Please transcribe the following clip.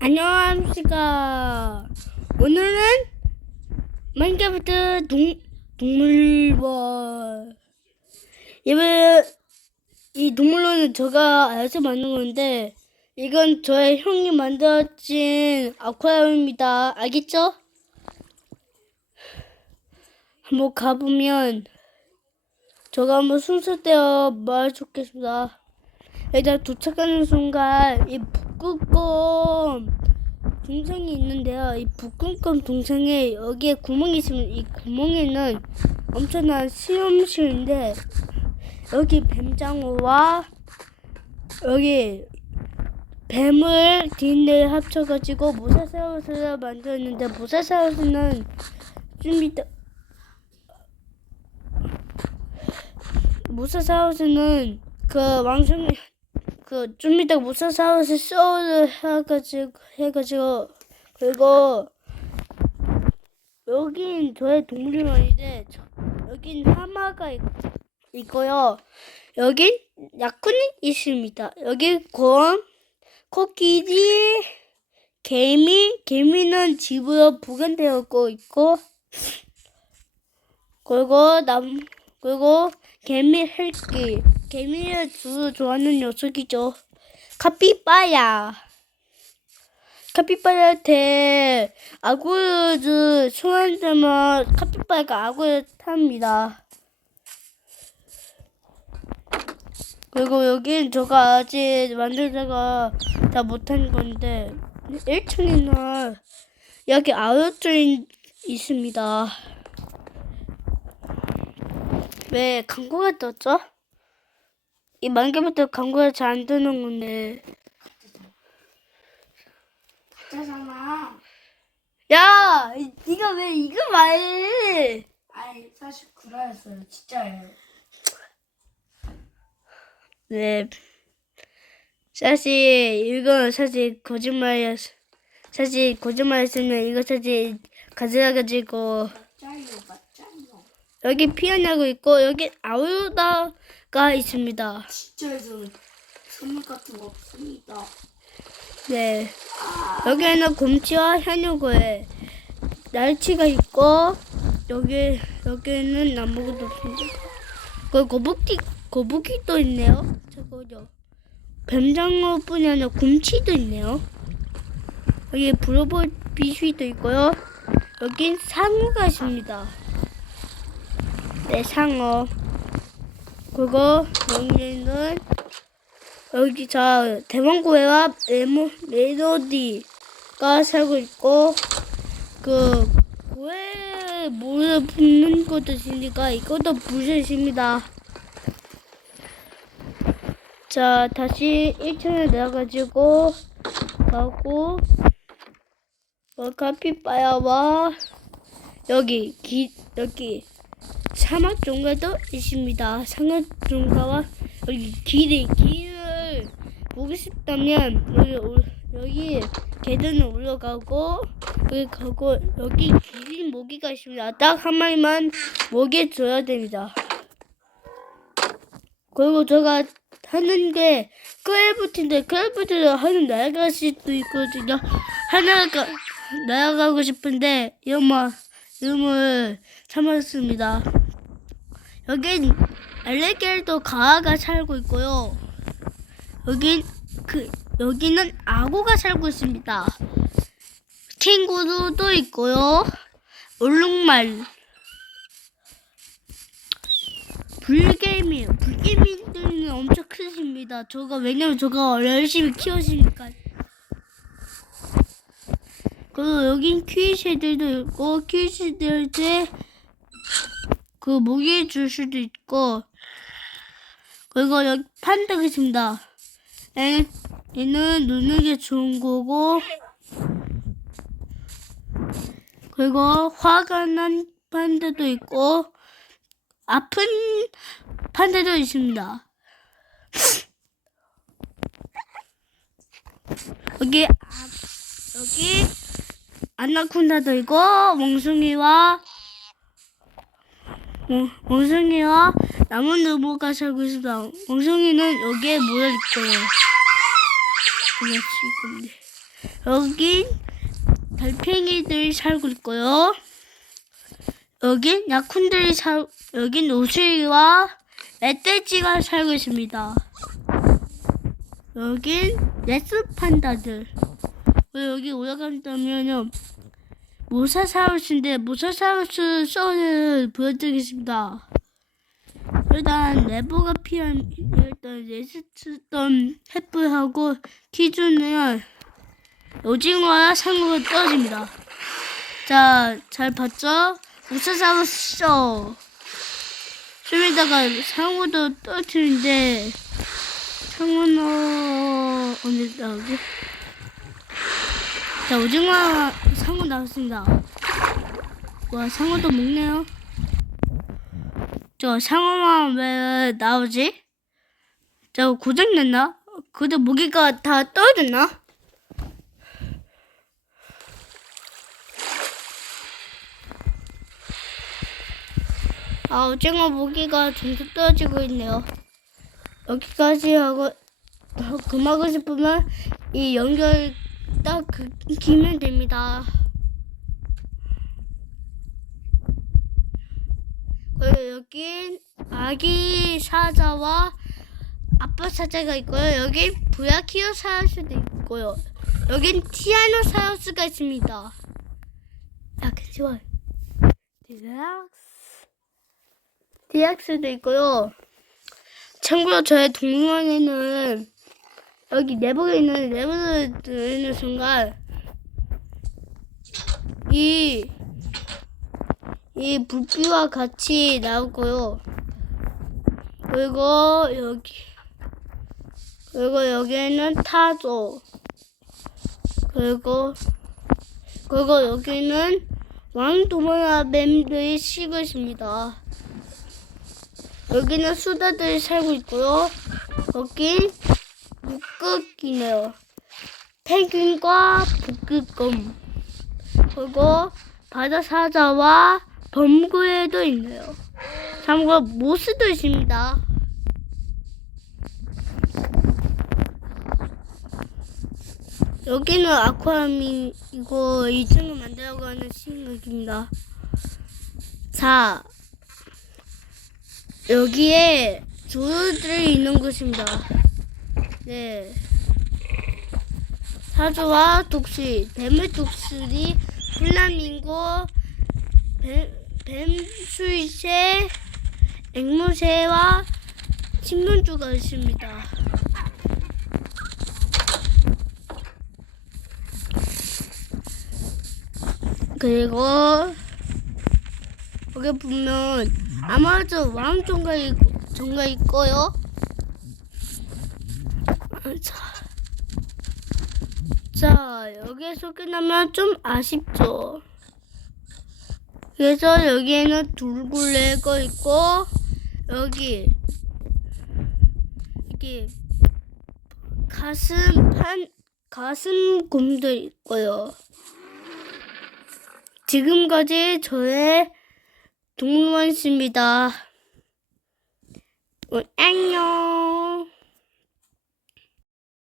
안녕하십니까. 오늘은 마인크래프트 동, 동물원. 이번, 이 동물원은 제가 알아서 만든 건데, 이건 저의 형이 만들어진 아쿠아리움입니다. 알겠죠? 한번 가보면, 제가 한번 순서대로 말해주겠습니다. 일단 도착하는 순간 이 북극곰 동상이 있는데요. 이 북극곰 동상에 여기에 구멍이 있으면 이 구멍에는 엄청난 실험실인데 여기 뱀장어와 여기 뱀을 딘데 합쳐가지고 모사사우스를 만들었는데 모사사우스는 좀 이따 모사사우스는 그 왕성 그 좀 이따 모사사우스 소울을 해가지고 해가지고 그리고 여긴 저의 동물원인데 저- 여긴 하마가 있, 있고요. 여긴 약군이 있습니다. 여기 곰, 코끼리, 개미, 개미는 집으로 부견되었고 있고 그리고 남 그리고 개미 헬기 개미를 주로 좋아하는 녀석이죠. 카피바야 카피바야한테 아구를 소환되면 카피바야가 아구를 탑니다. 그리고 여긴 제가 아직 만들다가 다 못한 건데 1층에는 여기 아웃트인 있습니다. 왜 광고가 떴죠? 이 만개부터 광고가 잘안 뜨는 건데. 짜잖아. 야, 이- 네가 왜 이거 말해? 아니 사실 구라였어요. 진짜예요. 네. 사실 이건 사실 거짓말이었. 사실 거짓말했으면 이거 사실 가져가지고 맞아요, 맞아요. 여기 피어나고 있고 여기 아우다가 있습니다. 진짜에서는 선물 같은 거 없습니다. 네. 여기에는 곰치와 현유고에 날치가 있고 여기 여기는 아무것도 없습니다. 그 거북이 거북이도 있네요. 저거요. 뱀장어뿐이 아니라 곰치도 있네요. 여기 브로볼 비슈도 있고요. 여긴 상어가 있습니다. 네, 상어. 그리고 여기는 여기 자 대왕고해와 메모, 멜로디가 살고 있고 그 고해 물을 붓는 것도 있으니까 이것도 부수 있습니다. 자 다시 1층에 내려가지고 가고 어, 카피바야와 여기 기 여기 사막 종가도 있습니다. 사막 종가와 여기 길이 길을 보고 싶다면 여기 올- 여기 계단을 올라가고 여기 가고 여기 긴 모기가 있습니다. 딱 한 마리만 모기 줘야 됩니다. 그리고 제가 하는 게 크래프트인데 크래프트를 하는 날아가시도 있거든요. 하나가 날아가고 싶은데 이름을 이름을 참았습니다. 여긴 알레겔도 가아가 살고 있고요. 여긴 그 여기는 악어가 살고 있습니다. 캥거루도 있고요. 얼룩말 불개미 불개미들은 엄청 크십니다. 저가 왜냐면 저가 열심히 키웠으니까. 그리고 여긴 퀴즈들도 있고 퀴즈들한테 그 모기 줄 수도 있고 그리고 여기 판다가 있습니다. 얘는, 얘는 눈에게 좋은 거고 그리고 화가 난 판다도 있고 아픈 판다도 있습니다. 여기 아, 여기 아나콘다도 있고 멍숭이와 멍- 멍숭이와 나무늘보가 살고 있습니다. 멍숭이는 여기에 모여 있고요. 그냥 지금 여긴 달팽이들이 살고 있고요. 여긴 약혼들이 살, 여긴 오수리와 멧돼지가 살고 있습니다. 여긴 레스 판다들. 그리고 여기 올라간다면요. 모사사우루스인데 모사사우루스 썰을 보여드리겠습니다. 일단 레버가 필요한 일단 레스트던 햇불하고 기준을 오징어와 상어가 떨어집니다. 자, 잘 봤죠? 모사사우루스 썰. 좀 이따가 상어도 떨어지는데 상어는 언제 나오지? 자, 오징어 상어 나왔습니다. 와, 상어도 먹네요. 저 상어만 왜 나오지? 저 고장났나? 그래도 무게가 다 떨어졌나? 아, 오징어 무게가 점점 떨어지고 있네요. 여기까지 하고 더 그만하고 싶으면 이 연결 딱 그, 기면 됩니다. 그리고 여긴 아기 사자와 아빠 사자가 있고요. 여긴 브라키오 사우스도 있고요. 여긴 티아노 사우스가 있습니다. 야, 괜찮아. 디락스. 디락스도 있고요. 참고로 저의 동물원에는 여기 내복에 있는 내복을 들리는 순간 이, 이 불빛과 같이 나오고요. 그리고 여기 그리고 여기에는 타조 그리고 그리고 여기는 왕도마나 뱀들이 있습니다. 여기는 수다들이 살고 있고요. 여긴 북극이네요. 펭귄과 북극곰 그리고 바다 사자와 범구에도 있네요. 참고로 모스도 있습니다. 여기는 아쿠아민이고 2층을 만들려고 하는 신극입니다. 자, 여기에 조류들이 있는 곳입니다. 네. 사조와 독수리, 뱀의 독수리, 플라밍고, 뱀, 뱀술새, 앵무새와 신문주가 있습니다. 그리고 여기 보면 아마존 왕 종가 종가 있고요. 자, 자 여기에서 끝나면 좀 아쉽죠. 그래서 여기에는 둘굴레가 있고 여기 이게 가슴 판 가슴 곰도 있고요. 지금까지 저의 동물원입니다. 어, 안녕.